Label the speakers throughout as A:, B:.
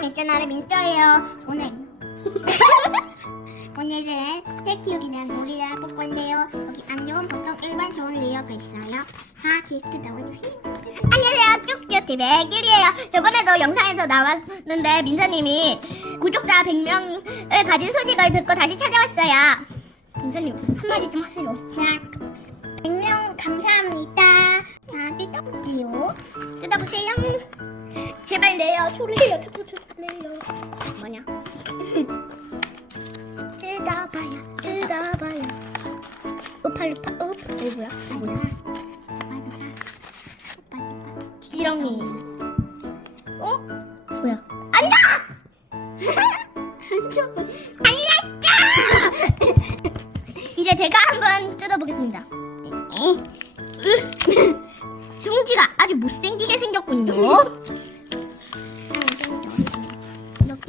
A: 민트 나를 민트예요. 오늘 오늘은 새 키우기랑 놀이를 해볼 건데요. 여기 안녕은 보통 일반 좋은 레이어가 있어요. 자, 게스트 나와주세요. 안녕하세요, 쭈쭈TV의 귤이에요. 저번에도 영상에서 나왔는데 민서님이 구독자 100명을 가진 소식을 듣고 다시 찾아왔어요. 민서님 한마디 좀 하세요. 자, 100명 감사합니다. 자, 뜯어볼게요. 뜯어보세요. 제발 내요. 소리요. 초초초 내요. 뭐냐? 뜯어봐요. 뜯어봐요. 우팔루파 우. 이거 뭐야? 이거 뭐야? 기렁이. 어? 뭐야? 안다! 안났다! 이제 제가 한번 뜯어보겠습니다. 종지가 아주 못생기게 생겼군요.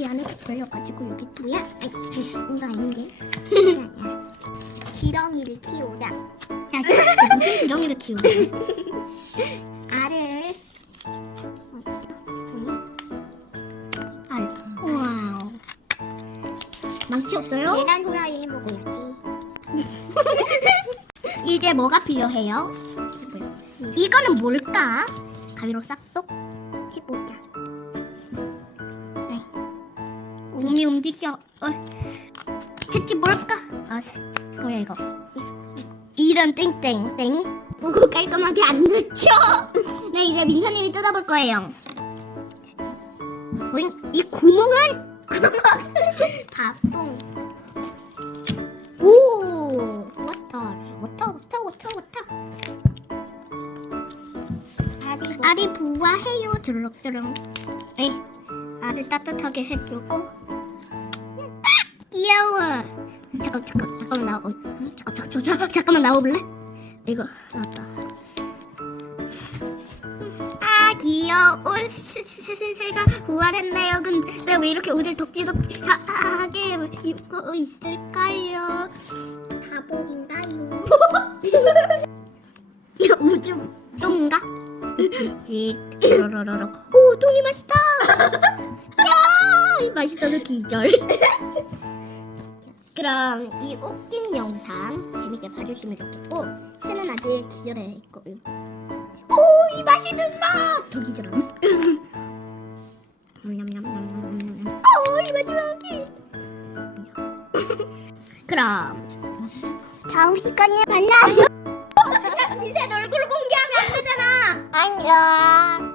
A: 여기 안에 걸려가지고 여기 또야? 아이, 아닌데? 이거 아니야. 기렁이를 키우자. 야, 무슨 기렁이를 키우냐? 알을 알. 와우. 망치 없어요? 계란 후라이 먹어야지. 이제 뭐가 필요해요? 이거는 뭘까? 가위로 싹둑 해보자. 몸이 움직여. 어. 대체 뭘까? 아, 뭐야 이거? 이 런 땡땡땡. 뭐고 깔끔하게 안 넣죠? 네, 이제 민서님이 뜯어볼 거예요. 보잉? 이 구멍은? 밥통. 오! 워터, 워터, 워터, 워터, 워터. 알이, 알이 부화해요, 드럭드럭. 네, 알을 따뜻하게 해주고. 잠깐, 잠깐, 잠깐만 나와. 어, 잠깐, 잠깐, 잠깐, 잠깐만 나와볼래? 이거 나왔다. 아 귀여운 스스스가 부활했네요. 근데 왜 이렇게 옷을 덕지덕지하게 입고 있을까요? 바보인가요? 이거 우주 똥인가? 찍 로로로로. 오 똥이 맛있다. 야 맛있어서 기절. 그럼 이 웃긴 영상 재밌게 봐주시면 좋겠고 새는 아직 기절해 있고 오이 맛있는 맛! 더 기절함. 냠냠냠냠냠냠. 오 이 마지막이 그럼 다음 시간에 만나요. 너 얼굴 공개하면 안 되잖아. 안녕